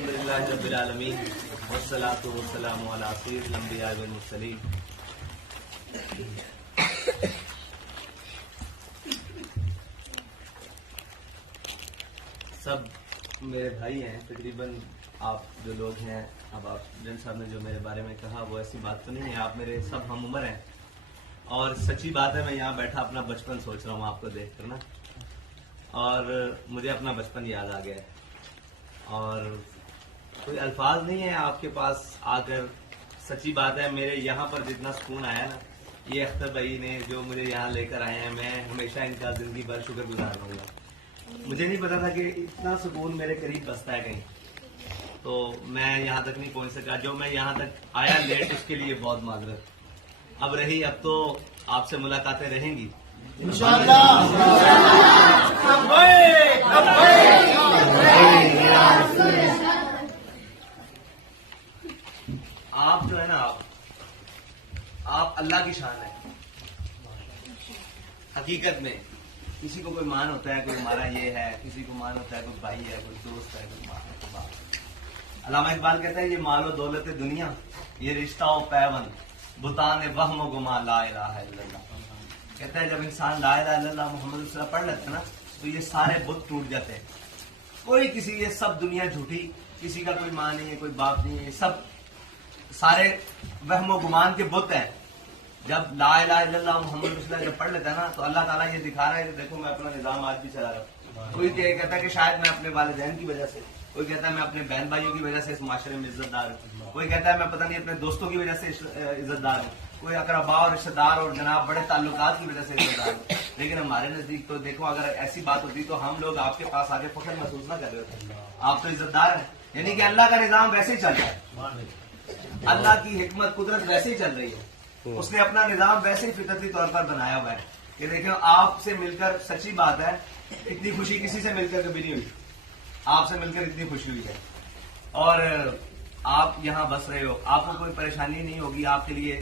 الحمدللہ رب العالمین والصلاۃ والسلام علی سید الانبیاء والمرسلین. سب میرے بھائی ہیں تقریباً. آپ جو لوگ ہیں، اب آپ جن صاحب نے جو میرے بارے میں کہا وہ ایسی بات تو نہیں ہے. آپ میرے سب ہم عمر ہیں اور سچی بات ہے میں یہاں بیٹھا اپنا بچپن سوچ رہا ہوں آپ کو دیکھ کر نا، اور مجھے اپنا بچپن یاد آ گیا ہے. اور کوئی الفاظ نہیں ہے آپ کے پاس آ کر. سچی بات ہے میرے یہاں پر جتنا سکون آیا نا، یہ اختر بھائی نے جو مجھے یہاں لے کر آئے ہیں، میں ہمیشہ ان کا زندگی بھر شکر گزار رہوں گا. مجھے نہیں پتا تھا کہ اتنا سکون میرے قریب بستا ہے کہیں، تو میں یہاں تک نہیں پہنچ سکا. جو میں یہاں تک آیا لیٹ، اس کے لیے بہت معذرت. اب رہی، اب تو آپ سے ملاقاتیں رہیں گی آپ جو ہے نا، آپ اللہ کی شان ہے. حقیقت میں کسی کو کوئی مان ہوتا ہے، کوئی ہمارا یہ ہے، کسی کو مان ہوتا ہے کوئی بھائی ہے، کوئی دوست ہے، کوئی ماں ہے، کوئی باپ ہے. علامہ اقبال کہتا ہے یہ مال و دولت دنیا، یہ رشتہ و پیون، بتان وہم و گما لا الہ الا اللہ. کہتا ہے جب انسان لا الہ الا اللہ محمد رسول اللہ پڑھ لیتا ہے نا، تو یہ سارے بت ٹوٹ جاتے ہیں. کوئی کسی، یہ سب دنیا جھوٹی، کسی کا کوئی ماں نہیں ہے، کوئی باپ نہیں ہے، سب سارے وہم و گمان کے بت ہیں. جب لا الہ الا اللہ محمد رسول اللہ جب پڑھ لیتا ہے نا، تو اللہ تعالیٰ یہ دکھا رہا ہے کہ دیکھو میں اپنا نظام آج بھی چلا رہا ہوں. کوئی کہتا ہے کہ شاید میں اپنے والدین کی وجہ سے، کوئی کہتا ہے میں اپنے بہن بھائیوں کی وجہ سے اس معاشرے میں عزت دار ہوں، کوئی کہتا ہے میں پتہ نہیں اپنے دوستوں کی وجہ سے عزت دار ہوں، کوئی اقربا اور رشتے دار اور جناب بڑے تعلقات کی وجہ سے عزت دار ہوں. لیکن ہمارے نزدیک تو دیکھو، اگر ایسی بات ہوتی تو ہم لوگ آپ کے پاس آگے فخر محسوس نہ کر رہے ہوتے. آپ تو عزت دار ہیں. یعنی کہ اللہ کا نظام ویسے ہی چل رہا ہے، اللہ کی حکمت قدرت ویسے ہی چل رہی ہے. اس نے اپنا نظام ویسے ہی فطرتی طور پر بنایا ہوا ہے کہ دیکھو آپ سے مل کر، سچی بات ہے اتنی خوشی کسی سے مل کر کبھی نہیں ہوئی. آپ سے مل کر اتنی خوشی ہوئی ہے، اور آپ یہاں بس رہے ہو، آپ کو کوئی پریشانی نہیں ہوگی. آپ کے لیے